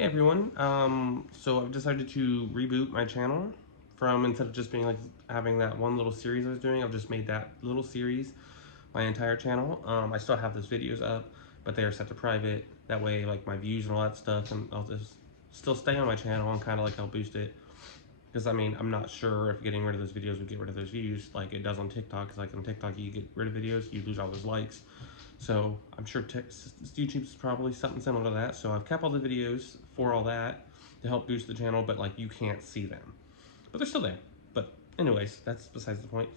Hey everyone, so I've decided to reboot my channel from, instead of just being like having that one little series I was doing, I've just made that little series my entire channel. I still have those videos up, but they are set to private. That way, like my views and all that stuff, and I'll just still stay on my channel and kind of like I'll boost it. Because I mean, I'm not sure if getting rid of those videos would get rid of those views like it does on TikTok. Because like on TikTok, you get rid of videos, you lose all those likes. So I'm sure YouTube's probably something similar to that. So I've kept all the videos for all that to help boost the channel, but like you can't see them. But they're still there. But anyways, that's besides the point.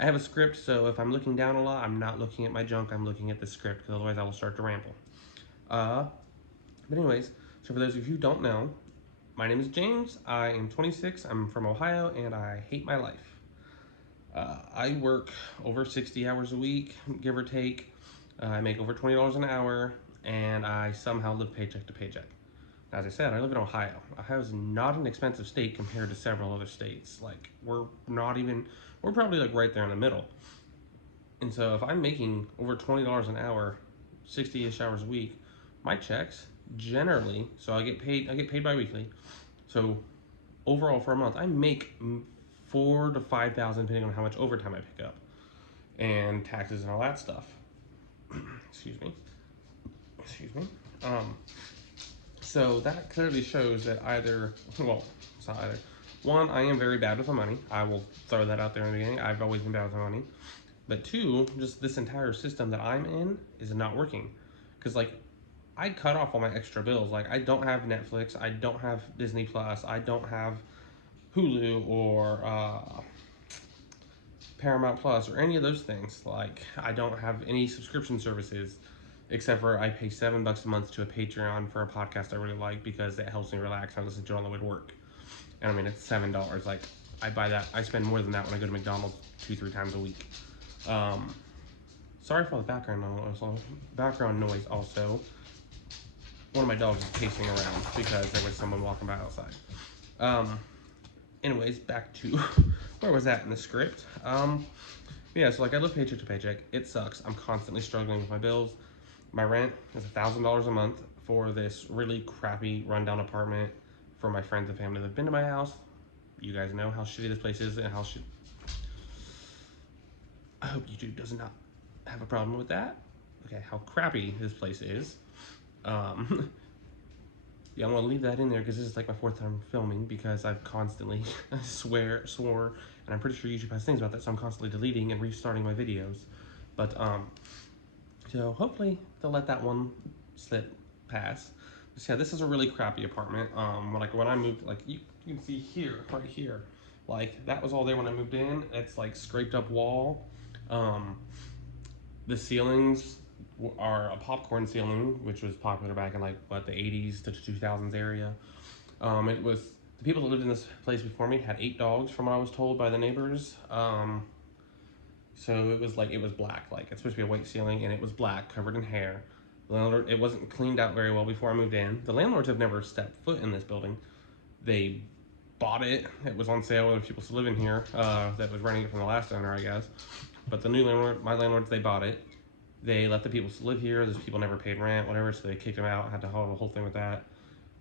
I have a script, so if I'm looking down a lot, I'm not looking at my junk, I'm looking at the script, because otherwise I will start to ramble. Uh, but anyways, so for those of you who don't know, my name is James, I am 26, I'm from Ohio, and I hate my life. I work over 60 hours a week, give or take. I make over $20 an hour, and I somehow live paycheck to paycheck. As I said, I live in Ohio. Ohio is not an expensive state compared to several other states. Like, we're probably like right there in the middle. And so if I'm making over $20 an hour, 60-ish hours a week, my checks generally, so I get paid bi-weekly. So overall for a month, I make 4 to 5,000 depending on how much overtime I pick up and taxes and all that stuff. Excuse me. Excuse me. So that clearly shows that either, well, it's not either. One, I am very bad with the money. I will throw that out there in the beginning. I've always been bad with the money. But two, just this entire system that I'm in is not working. Because, like, I cut off all my extra bills. Like, I don't have Netflix. I don't have Disney Plus. I don't have Hulu or Paramount Plus or any of those things. Like, I don't have any subscription services except for I pay $7 a month to a Patreon for a podcast I really like because it helps me relax. I listen to it on the way to work. And I mean, it's $7. Like, I buy that. I spend more than that when I go to McDonald's 2-3 times a week. Sorry for the background noise also. One of my dogs is pacing around because there was someone walking by outside. Anyways, back to where was that in the script? Yeah, so like I live paycheck to paycheck. It sucks. I'm constantly struggling with my bills. My rent is $1,000 a month for this really crappy rundown apartment for my friends and family that have been to my house. You guys know how shitty this place is and how shit. I hope YouTube does not have a problem with that. Okay, how crappy this place is. Yeah, I'm gonna leave that in there because this is like my 4th time filming because I've constantly swore, and I'm pretty sure YouTube has things about that, so I'm constantly deleting and restarting my videos. But so hopefully they'll let that one slip pass. But yeah, this is a really crappy apartment. When I moved, like you can see here, right here, like that was all there when I moved in. It's like scraped up wall. The ceilings are a popcorn ceiling, which was popular back in like what the 80s to 2000s area. It was the people that lived in this place before me had 8 dogs, from what I was told by the neighbors. So it was black, like it's supposed to be a white ceiling, and it was black, covered in hair. The landlord, it wasn't cleaned out very well before I moved in. The landlords have never stepped foot in this building. They bought it. It was on sale with people still living here that was renting it from the last owner, I guess. But the new landlord, my landlords, they bought it. They let the people live here. Those people never paid rent, whatever, so they kicked them out. Had to have a whole thing with that.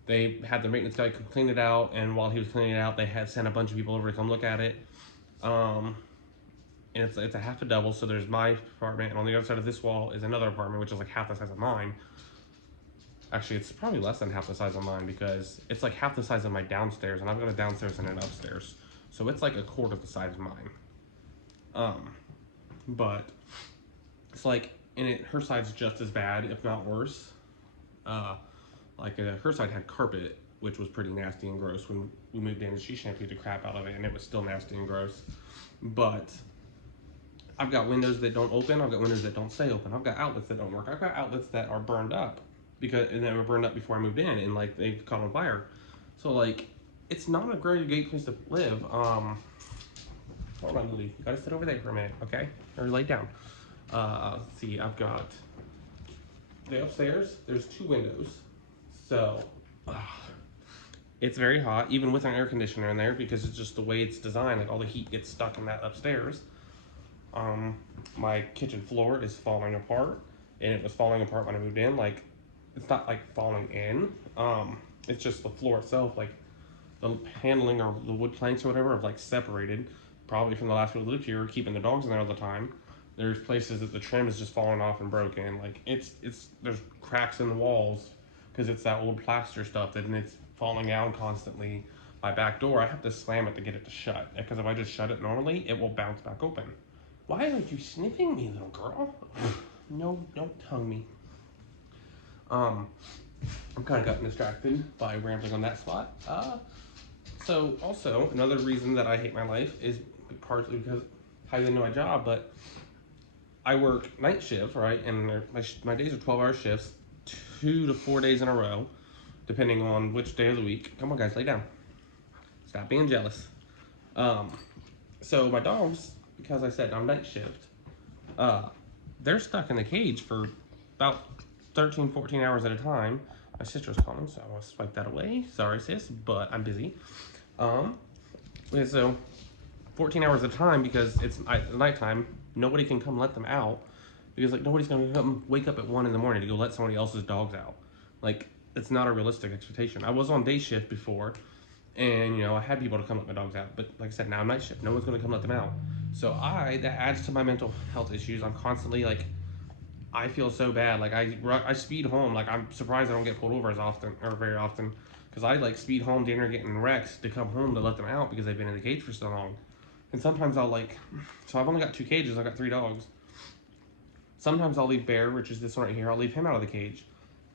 They had the maintenance guy clean it out, and while he was cleaning it out, they had sent a bunch of people over to come look at it. And it's a half a double, so there's my apartment, and on the other side of this wall is another apartment, which is like half the size of mine. Actually, it's probably less than half the size of mine because it's like half the size of my downstairs, and I've got a downstairs and an upstairs. So it's like a quarter the size of mine. But it's like, and her side's just as bad, if not worse. Her side had carpet, which was pretty nasty and gross when we moved in, and she shampooed the crap out of it, and it was still nasty and gross. But I've got windows that don't open. I've got windows that don't stay open. I've got outlets that don't work. I've got outlets that are burned up and they were burned up before I moved in, and like they caught on fire. So like, it's not a great place to live. Hold on, Lily. You gotta sit over there for a minute, okay? Or lay down. Let's see. I've got the upstairs. There's 2 windows, so it's very hot, even with an air conditioner in there, because it's just the way it's designed. Like all the heat gets stuck in that upstairs. My kitchen floor is falling apart, and it was falling apart when I moved in. Like it's not like falling in. It's just the floor itself, like the handling or the wood planks or whatever, have like separated, probably from the last people who lived here, keeping the dogs in there all the time. There's places that the trim is just falling off and broken. Like it's there's cracks in the walls because it's that old plaster stuff that and it's falling down constantly. My back door, I have to slam it to get it to shut because if I just shut it normally, it will bounce back open. Why are you sniffing me, little girl? No, don't tongue me. I'm kind of gotten distracted by rambling on that spot. So also another reason that I hate my life is partly because I didn't know my job, but I work night shift, right? And my days are 12-hour shifts, 2 to 4 days in a row, depending on which day of the week. Come on, guys, lay down. Stop being jealous. Um, so my dogs, because I said I'm night shift, they're stuck in the cage for about 13, 14 hours at a time. My sister's calling, so I'll swipe that away. Sorry, sis, but I'm busy. And so 14 hours at a time because it's nighttime. Nobody can come let them out because like nobody's gonna come wake up at 1 in the morning to go let somebody else's dogs out. Like it's not a realistic expectation. I was on day shift before, and you know I had people to come let my dogs out, but like I said, now I'm night shift. No one's gonna come let them out. So that adds to my mental health issues. I'm constantly like I feel so bad. Like I speed home. Like I'm surprised I don't get pulled over as often or very often because I like speed home dinner getting wrecks to come home to let them out because they've been in the cage for so long. And sometimes I'll like, so I've only got 2 cages. I've got 3 dogs. Sometimes I'll leave Bear, which is this one right here. I'll leave him out of the cage,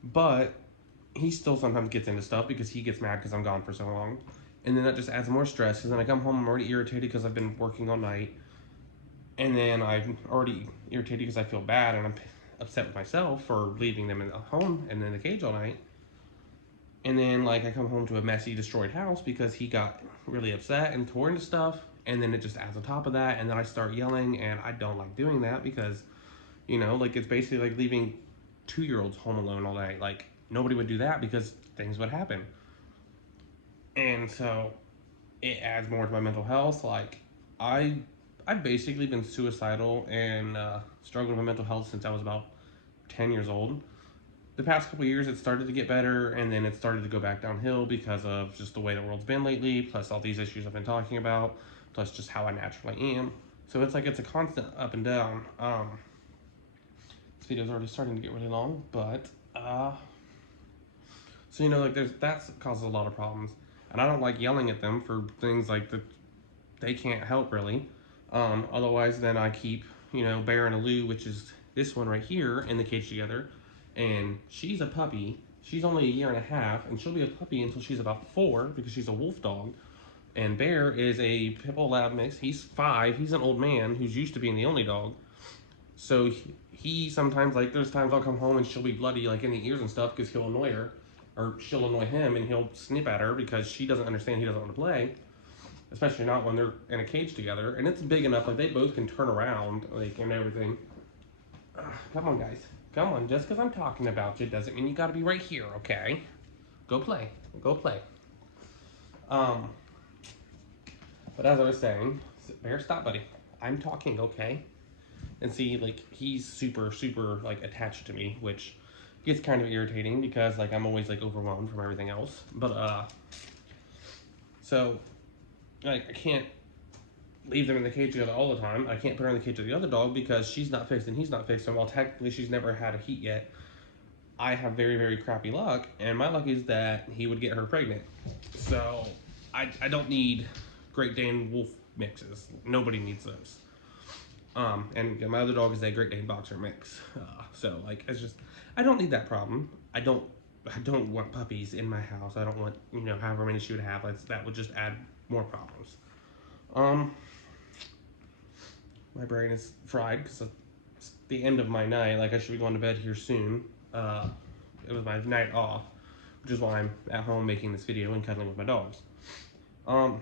but he still sometimes gets into stuff because he gets mad because I'm gone for so long, and then that just adds more stress. Because then I come home, I'm already irritated because I've been working all night, and then I'm already irritated because I feel bad and I'm upset with myself for leaving them in the home and in the cage all night. And then like I come home to a messy, destroyed house because he got really upset and tore into stuff. And then it just adds on top of that. And then I start yelling, and I don't like doing that because, you know, like it's basically like leaving 2-year-olds home alone all day. Like nobody would do that because things would happen. And so it adds more to my mental health. Like I, I've basically been suicidal and struggled with mental health since I was about 10 years old. The past couple years it started to get better, and then it started to go back downhill because of just the way the world's been lately, plus all these issues I've been talking about, plus just how I naturally am. So it's like it's a constant up and down. This video's already starting to get really long, but so you know, like that causes a lot of problems, and I don't like yelling at them for things like that they can't help really. Otherwise, then I keep Bear and Alou, which is this one right here, in the cage together, and she's a puppy. She's only 1.5 years, and she'll be a puppy until she's about 4 because she's a wolf dog. And Bear is a pit bull lab mix. He's 5. He's an old man who's used to being the only dog. So he sometimes, like, there's times I'll come home and she'll be bloody, like, in the ears and stuff because he'll annoy her. Or she'll annoy him and he'll snip at her because she doesn't understand he doesn't want to play. Especially not when they're in a cage together. And it's big enough, like, they both can turn around, like, and everything. Come on, guys. Come on. Just because I'm talking about you doesn't mean you got to be right here, okay? Go play. Go play. But as I was saying, Bear, stop, buddy. I'm talking, okay? And see, like, he's super, super, like, attached to me, which gets kind of irritating because, like, I'm always, like, overwhelmed from everything else. But, so, like, I can't leave them in the cage together all the time. I can't put her in the cage with the other dog because she's not fixed and he's not fixed. So while technically she's never had a heat yet, I have very, very crappy luck. And my luck is that he would get her pregnant. So I don't need Great Dane Wolf mixes. Nobody needs those. And my other dog is a Great Dane Boxer mix. So like, it's just, I don't need that problem. I don't want puppies in my house. I don't want, however many she would have. That would just add more problems. My brain is fried because it's the end of my night. Like I should be going to bed here soon. It was my night off, which is why I'm at home making this video and cuddling with my dogs. And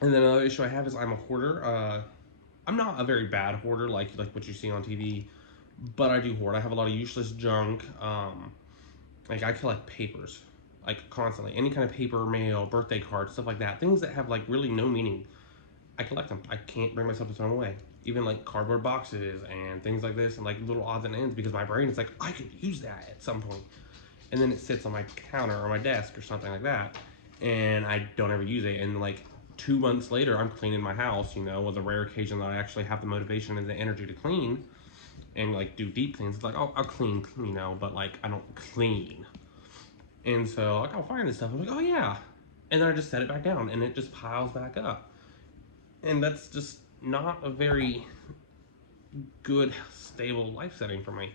then another issue I have is I'm a hoarder. I'm not a very bad hoarder like what you see on TV, but I do hoard. I have a lot of useless junk. Like I collect papers, like constantly. Any kind of paper, mail, birthday cards, stuff like that. Things that have like really no meaning. I collect them. I can't bring myself to throw them away. Even like cardboard boxes and things like this and like little odds and ends because my brain is like, I could use that at some point. and then it sits on my counter or my desk or something like that, and I don't ever use it. And like 2 months later, I'm cleaning my house, with a rare occasion that I actually have the motivation and the energy to clean and like do deep cleans. It's like, oh, I'll clean, but like I don't clean. And so like I'll find this stuff. I'm like, oh yeah, and then I just set it back down, and it just piles back up, and that's just not a very good, stable life setting for me.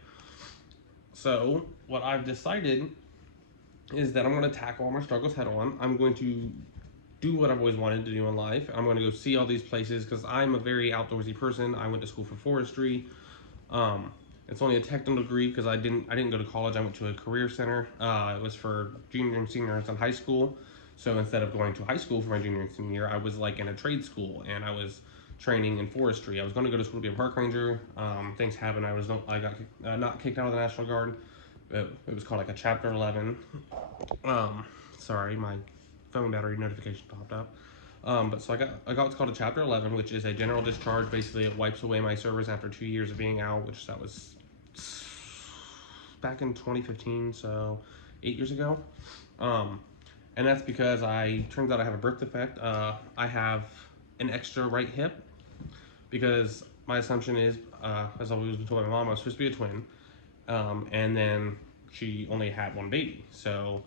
So what I've decided is that I'm going to tackle all my struggles head on. I'm going to do what I've always wanted to do in life. I'm going to go see all these places because I'm a very outdoorsy person. I went to school for forestry. It's only a technical degree because I didn't go to college. I went to a career center. It was for junior and seniors in high school. So instead of going to high school for my junior and senior year, I was like in a trade school, and I was training in forestry. I was going to go to school to be a park ranger. Things happened. I got not kicked out of the National Guard. It was called like a Chapter 11. Sorry, my phone battery notification popped up. But so I got what's called a Chapter 11, which is a general discharge. Basically, it wipes away my service after 2 years of being out, which that was back in 2015, so 8 years ago. And that's because turns out I have a birth defect. I have an extra right hip because my assumption is, as I was told by my mom, I was supposed to be a twin. And then she only had one baby. So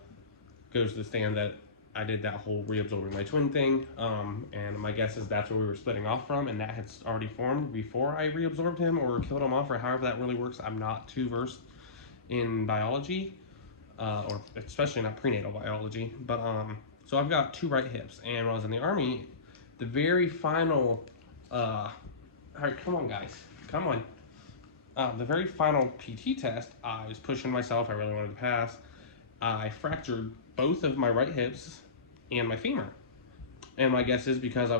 goes to the stand that I did that whole reabsorbing my twin thing. And my guess is that's where we were splitting off from, and that had already formed before I reabsorbed him or killed him off, or however that really works. I'm not too versed in biology, or especially not prenatal biology. But so I've got two right hips, and when I was in the Army, the very final, all right, come on guys, come on. The very final PT test, I was pushing myself. I really wanted to pass. I fractured both of my right hips and my femur. And my guess is because I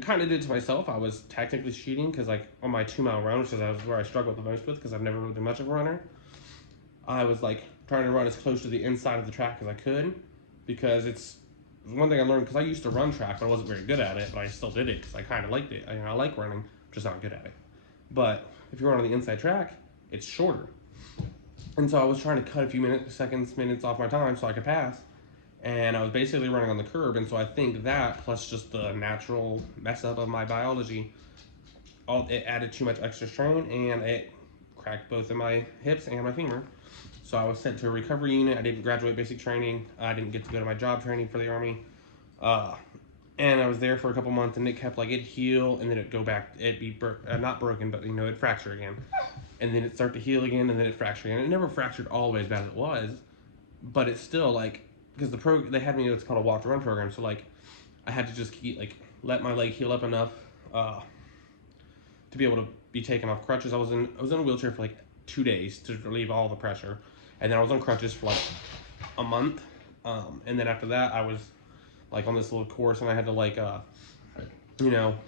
kind of did to myself. I was technically cheating because like on my 2 mile run, which is where I struggled the most with because I've never really been much of a runner, I was like trying to run as close to the inside of the track as I could, because it's one thing I learned because I used to run track, but I wasn't very good at it, but I still did it because I kind of liked it. I like running, just not good at it. But if you run on the inside track, it's shorter. And so I was trying to cut a few minutes off my time so I could pass. And I was basically running on the curb. And so I think that, plus just the natural mess up of my biology, it added too much extra strain, and it cracked both of my hips and my femur. So I was sent to a recovery unit. I didn't graduate basic training. I didn't get to go to my job training for the Army. And I was there for a couple months, and it kept like, it'd heal, and then it'd go back. It'd be not broken, but it'd fracture again. And then it'd start to heal again, and then it'd fracture again. It never fractured all the way as bad as it was, but it's still like, because they had me, what's called a walk to run program. So like, I had to just let my leg heal up enough to be able to be taken off crutches. I was in a wheelchair for like 2 days to relieve all the pressure, and then I was on crutches for like a month. And then after that, I was like on this little course, and I had to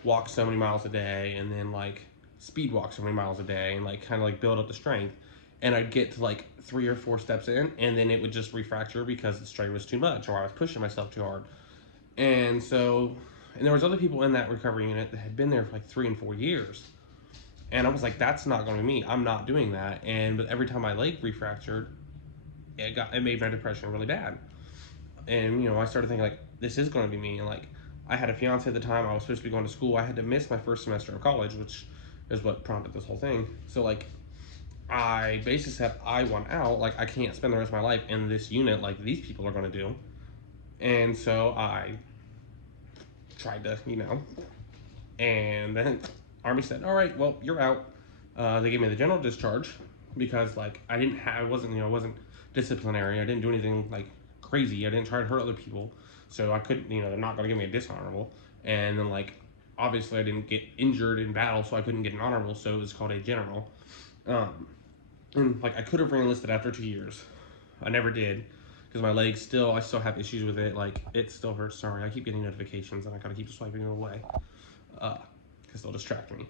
walk so many miles a day, and then like speed walk so many miles a day, and like kind of like build up the strength. And I'd get to like 3 or 4 steps in, and then it would just refracture because the strain was too much, or I was pushing myself too hard. And there was other people in that recovery unit that had been there for like 3 and 4 years. And I was like, that's not going to be me. I'm not doing that. But every time my leg refractured, it made my depression really bad. And I started thinking like, this is going to be me. And like, I had a fiance at the time. I was supposed to be going to school. I had to miss my first semester of college, which is what prompted this whole thing. So like, I basically said, I want out. Like, I can't spend the rest of my life in this unit like these people are going to do. And so I tried to, and then Army said, all right, well, you're out. They gave me the general discharge because like I wasn't disciplinary. I didn't do anything like crazy. I didn't try to hurt other people. So I couldn't, they're not going to give me a dishonorable. And then like, obviously I didn't get injured in battle, so I couldn't get an honorable. So it was called a general. And like, I could have re-enlisted after 2 years. I never did because my leg I still have issues with it. Like, it still hurts. Sorry, I keep getting notifications and I gotta keep swiping them away because they'll distract me.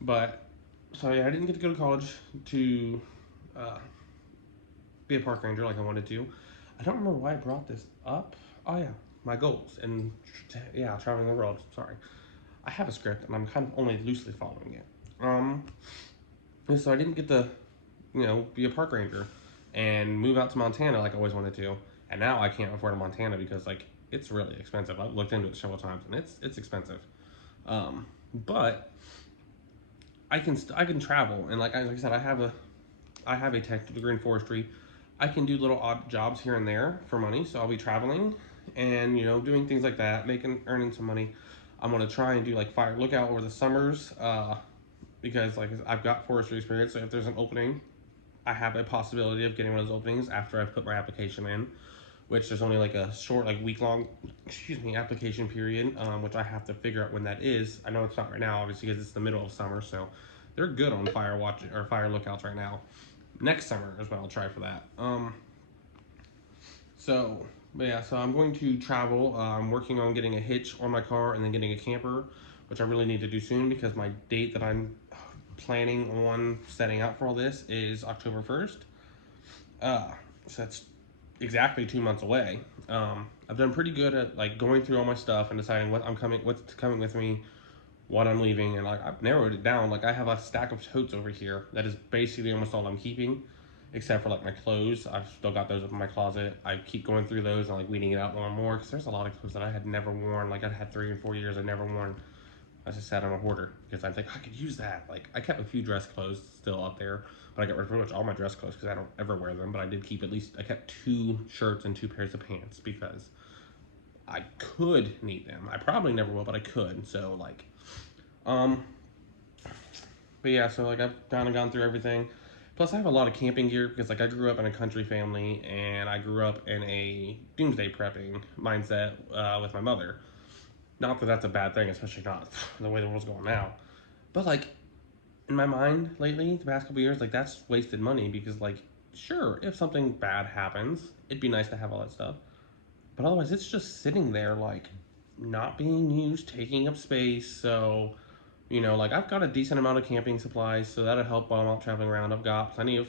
But so yeah, I didn't get to go to college to be a park ranger like I wanted to. I don't remember why I brought this up. Oh yeah, my goals and traveling the world. Sorry, I have a script and I'm kind of only loosely following it. And so I didn't get to be a park ranger. and move out to Montana like I always wanted to. And now I can't afford a Montana because like it's really expensive. I've looked into it several times and it's expensive. But I can travel, and like I said, I have a technical degree in forestry. I can do little odd jobs here and there for money, so I'll be traveling and doing things like that, earning some money. I'm gonna try and do like fire lookout over the summers, because like I've got forestry experience. So if there's an opening, I have a possibility of getting one of those openings after I've put my application in, which there's only like a short, like week long, application period, which I have to figure out when that is. I know it's not right now, obviously, because it's the middle of summer, so they're good on fire watch or fire lookouts right now. Next summer is when I'll try for that. But yeah, so I'm going to travel. I'm working on getting a hitch on my car and then getting a camper, which I really need to do soon because my date that I'm planning on setting out for all this is October 1st. So that's exactly 2 months away. I've done pretty good at like going through all my stuff and deciding what's coming with me, what I'm leaving, and like I've narrowed it down. Like I have a stack of totes over here that is basically almost all I'm keeping, except for like my clothes. I've still got those up in my closet. I keep going through those and like weeding it out more and more because there's a lot of clothes that I had never worn. Like I had 3 and 4 years I never worn. I just sat on a hoarder because I think I could use that. Like I kept a few dress clothes still up there, but I got rid of pretty much all my dress clothes because I don't ever wear them. But I did keep I kept 2 shirts and 2 pairs of pants because I could need them. I probably never will, but I could. So like, um, but yeah, so like I've kind of gone through everything. Plus, I have a lot of camping gear because like I grew up in a country family and I grew up in a doomsday prepping mindset with my mother. Not that that's a bad thing, especially not the way the world's going now. But like in my mind lately, the past couple years, like that's wasted money because like sure, if something bad happens, it'd be nice to have all that stuff. But otherwise, it's just sitting there like not being used, taking up space. So like I've got a decent amount of camping supplies, so that'll help while I'm out traveling around. I've got plenty of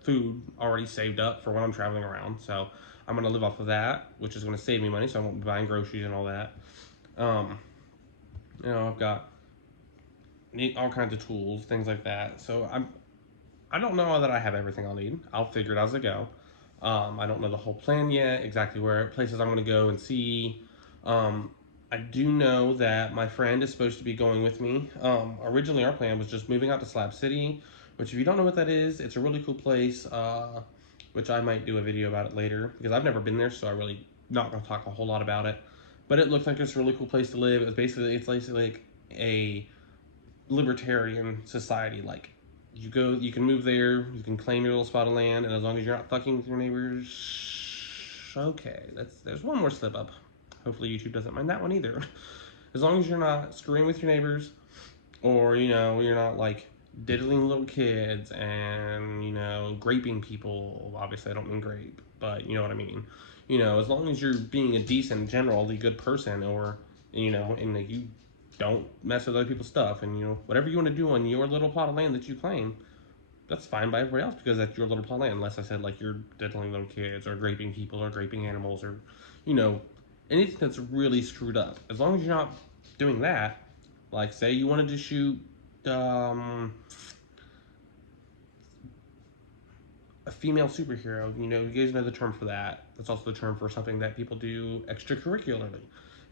food already saved up for when I'm traveling around, so I'm gonna live off of that, which is gonna save me money, so I won't be buying groceries and all that. Um, I've got need all kinds of tools, things like that. So I don't know that I have everything I'll need. I'll figure it out as I go. I don't know the whole plan yet, exactly where places I'm going to go and see. Um, I do know that my friend is supposed to be going with me. Originally, our plan was just moving out to Slab City, which if you don't know what that is, it's a really cool place, which I might do a video about it later because I've never been there, so I really not going to talk a whole lot about it. But it looks like it's a really cool place to live. It's basically like a libertarian society. Like you can move there, you can claim your little spot of land, and as long as you're not fucking with your neighbors, okay. There's one more slip up. Hopefully YouTube doesn't mind that one either. As long as you're not screwing with your neighbors, or you're not like diddling little kids and graping people. Obviously, I don't mean grape, but you know what I mean. As long as you're being a decent, generally good person, or and like you don't mess with other people's stuff, and whatever you want to do on your little plot of land that you claim, that's fine by everybody else because that's your little plot of land. Unless I said like you're diddling little kids or graping people or graping animals or you know anything that's really screwed up. As long as you're not doing that, like say you wanted to shoot a female superhero, you guys know the term for that. That's also the term for something that people do extracurricularly.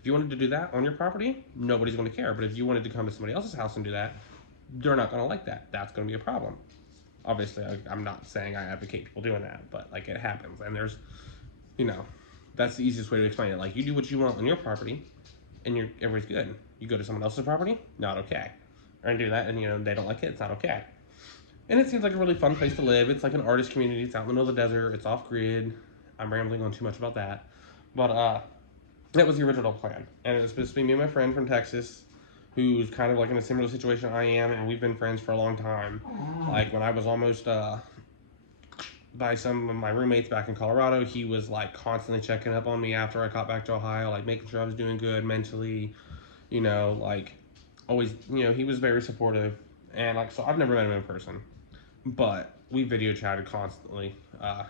If you wanted to do that on your property, nobody's going to care. But if you wanted to come to somebody else's house and do that, they're not going to like that. That's going to be a problem. Obviously, I'm not saying I advocate people doing that, but like it happens. And there's, you know, that's the easiest way to explain it. Like you do what you want on your property, and everybody's good. You go to someone else's property, not okay. Or do that, and they don't like it. It's not okay. And it seems like a really fun place to live. It's like an artist community. It's out in the middle of the desert. It's off grid. I'm rambling on too much about that, but that was the original plan. And it was supposed to be me and my friend from Texas, who's kind of like in a similar situation I am, and we've been friends for a long time. Like when I was almost by some of my roommates back in Colorado, he was like constantly checking up on me after I got back to Ohio, like making sure I was doing good mentally, like always, he was very supportive. And like, so I've never met him in person, but we video chatted constantly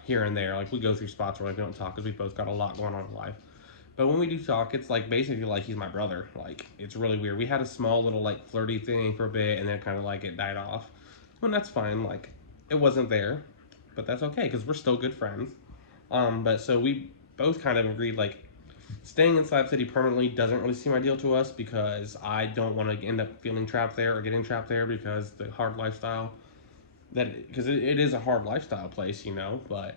here and there. Like we go through spots where like, we don't talk because we've both got a lot going on in life. But when we do talk, it's like basically like he's my brother. Like it's really weird. We had a small little like flirty thing for a bit, and then kind of like it died off. And that's fine. Like it wasn't there. but that's okay because we're still good friends. But so we both kind of agreed like staying in Slab City permanently doesn't really seem ideal to us because I don't want to end up feeling trapped there or getting trapped there because the hard lifestyle that because it is a hard lifestyle place, you know. But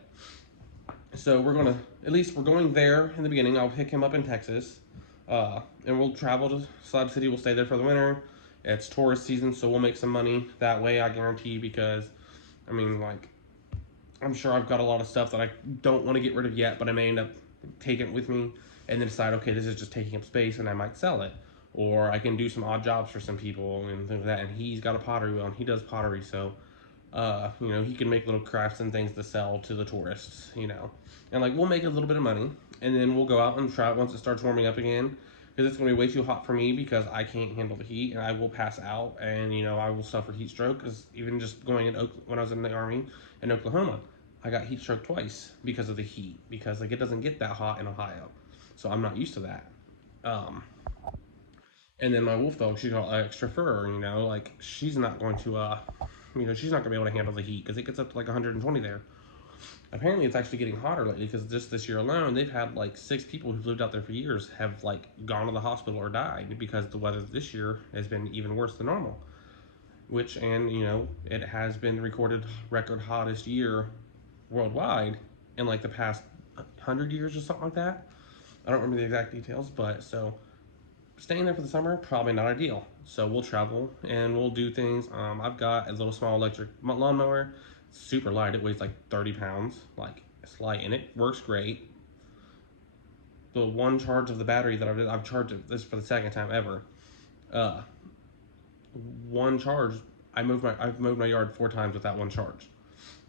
so we're gonna at least we're going there in the beginning. I'll pick him up in Texas, and we'll travel to Slab City. We'll stay there for the winter. It's tourist season, so we'll make some money that way. I guarantee because, I mean, like I'm sure I've got a lot of stuff that I don't want to get rid of yet, but I may end up taking it with me and then decide, okay, this is just taking up space and I might sell it. Or I can do some odd jobs for some people and things like that. And he's got a pottery wheel and he does pottery, so you know, he can make little crafts and things to sell to the tourists, you know. And like we'll make a little bit of money and then we'll go out and try it once it starts warming up again. Because it's gonna be way too hot for me because I can't handle the heat and I will pass out and you know I will suffer heat stroke. Because even just going in when I was in the army in Oklahoma, I got heat stroke twice because of the heat because like it doesn't get that hot in Ohio, so I'm not used to that. Um, and then my wolf dog, she got extra fur, you know, like she's not going to you know, she's not gonna be able to handle the heat because it gets up to like 120 there. Apparently, it's actually getting hotter lately because just this year alone, they've had like 6 people who've lived out there for years have like gone to the hospital or died because the weather this year has been even worse than normal. Which, and you know, it has been recorded record hottest year worldwide in like the past 100 years or something like that. I don't remember the exact details, but so staying there for the summer probably not ideal. So we'll travel and we'll do things. I've got a little small electric lawnmower, super light. It weighs like 30 pounds. Like it's light and it works great. The one charge of the battery that I've charged this for the second time ever. Uh, one charge. I've mowed my yard 4 times with that one charge.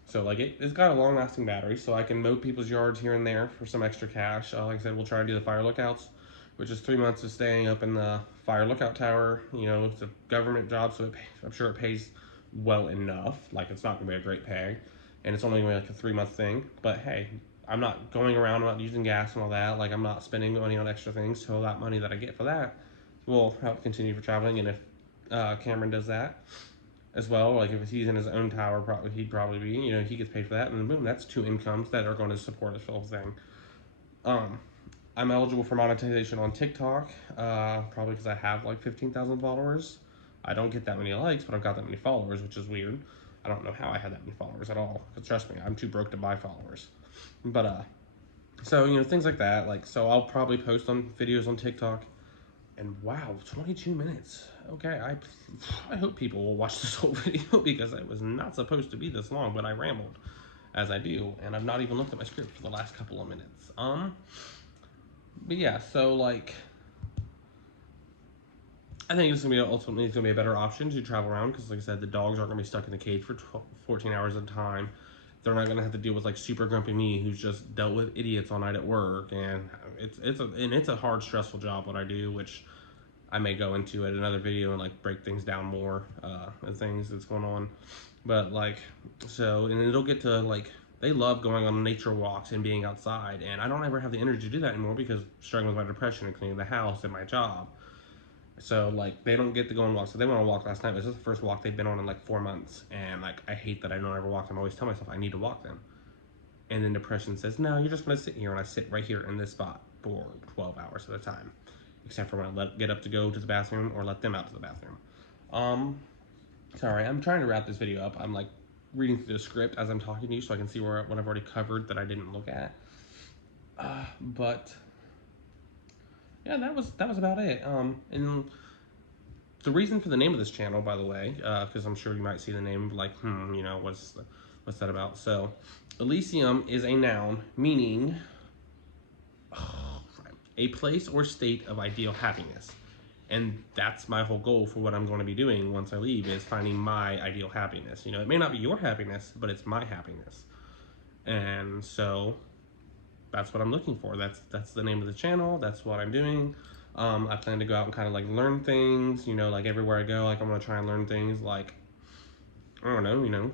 So like it's got a long lasting battery, so I can mow people's yards here and there for some extra cash. Like I said, we'll try to do the fire lookouts, which is 3 months of staying up in the fire lookout tower. You know, it's a government job, so I'm sure it pays well enough. Like it's not gonna be a great pay, and it's only gonna be like a 3 month thing. But hey, I'm not going around, I'm not using gas and all that. Like I'm not spending money on extra things, so that money that I get for that will help continue for traveling. And if Cameron does that, as well. Like if he's in his own tower, probably he'd probably be, you know, he gets paid for that, and boom, that's 2 incomes that are going to support this whole thing. Um, I'm eligible for monetization on TikTok, probably because I have like 15,000 followers. I don't get that many likes, but I've got that many followers, which is weird. I don't know how I had that many followers at all. Because trust me, I'm too broke to buy followers. But so you know things like that. Like so, I'll probably post on videos on TikTok. And wow, 22 minutes. Okay, I hope people will watch this whole video because it was not supposed to be this long, but I rambled as I do, and I've not even looked at my script for the last couple of minutes. But yeah, so like I think it's gonna be ultimately it's gonna be a better option to travel around because like I said, the dogs aren't gonna be stuck in the cage for 14 hours at a time. They're not gonna have to deal with like super grumpy me who's just dealt with idiots all night at work, and it's a hard, stressful job what I do, which I may go into at another video and like break things down more and things that's going on. But like so, and it'll get to like they love going on nature walks and being outside, and I don't ever have the energy to do that anymore because I'm struggling with my depression and cleaning the house and my job. So like they don't get to go on walks. So they went on a walk last night. This is the first walk they've been on in like 4 months, and like I hate that I don't ever walk them. I always tell myself I need to walk them, and then depression says no, you're just gonna sit here, and I sit right here in this spot for 12 hours at a time, except for when I get up to go to the bathroom or let them out to the bathroom. Um, Sorry, I'm trying to wrap this video up. I'm like reading through the script as I'm talking to you, so I can see what I've already covered that I didn't look at. But yeah, that was about it. And the reason for the name of this channel, by the way, because I'm sure you might see the name like, you know, what's that about? So, Elysium is a noun meaning a place or state of ideal happiness. And that's my whole goal for what I'm going to be doing once I leave is finding my ideal happiness. You know, it may not be your happiness, but it's my happiness. And so that's what I'm looking for. That's the name of the channel. That's what I'm doing. I plan to go out and kind of like learn things, you know, like everywhere I go, like I'm going to try and learn things like, I don't know, you know,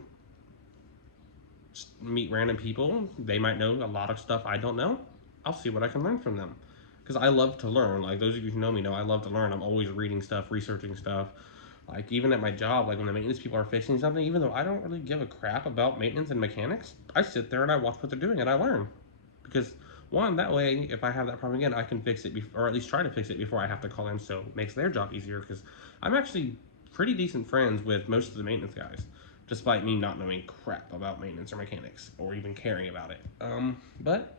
just meet random people. They might know a lot of stuff I don't know. I'll see what I can learn from them. Because I love to learn. Like those of you who know me know I love to learn. I'm always reading stuff, researching stuff, Like, even at my job, like when the maintenance people are fixing something, even though I don't really give a crap about maintenance and mechanics, I sit there and I watch what they're doing and I learn. Because, one, that way, if I have that problem again, I can fix it, or at least try to fix it before I have to call them, so it makes their job easier. Because I'm actually pretty decent friends with most of the maintenance guys, despite me not knowing crap about maintenance or mechanics, or even caring about it. But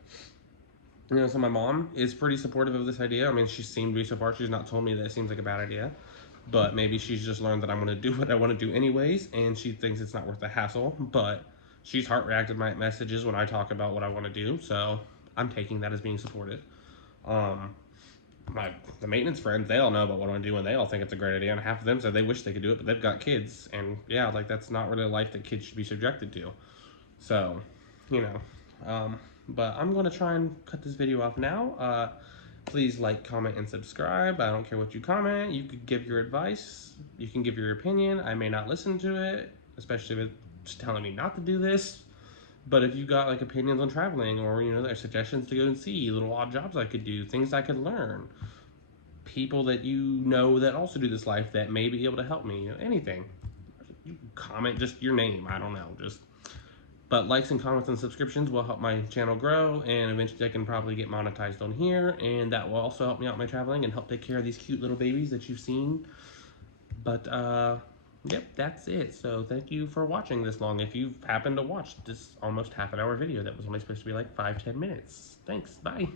so my mom is pretty supportive of this idea. I mean, she seemed to be so far. She's not told me that it seems like a bad idea, but maybe she's just learned that I'm going to do what I want to do anyways, and she thinks it's not worth the hassle. But she's heart reacted my messages when I talk about what I want to do, so I'm taking that as being supportive. Um, the maintenance friends, they all know about what I want to do, and they all think it's a great idea. And half of them said they wish they could do it, but they've got kids, and yeah, like that's not really a life that kids should be subjected to. So, you know, but I'm going to try and cut this video off now. Please like, comment, and subscribe. I don't care what you comment. You could give your advice. You can give your opinion. I may not listen to it, especially if it's telling me not to do this. But if you got like opinions on traveling, or there's suggestions to go and see, little odd jobs I could do, things I could learn, people that you know that also do this life that may be able to help me, anything. You comment just your name. I don't know, just. But likes and comments and subscriptions will help my channel grow, and eventually I can probably get monetized on here, and that will also help me out my traveling and help take care of these cute little babies that you've seen. But, yep, that's it. So thank you for watching this long. If you've happened to watch this almost half an hour video that was only supposed to be like 5-10 minutes. Thanks. Bye.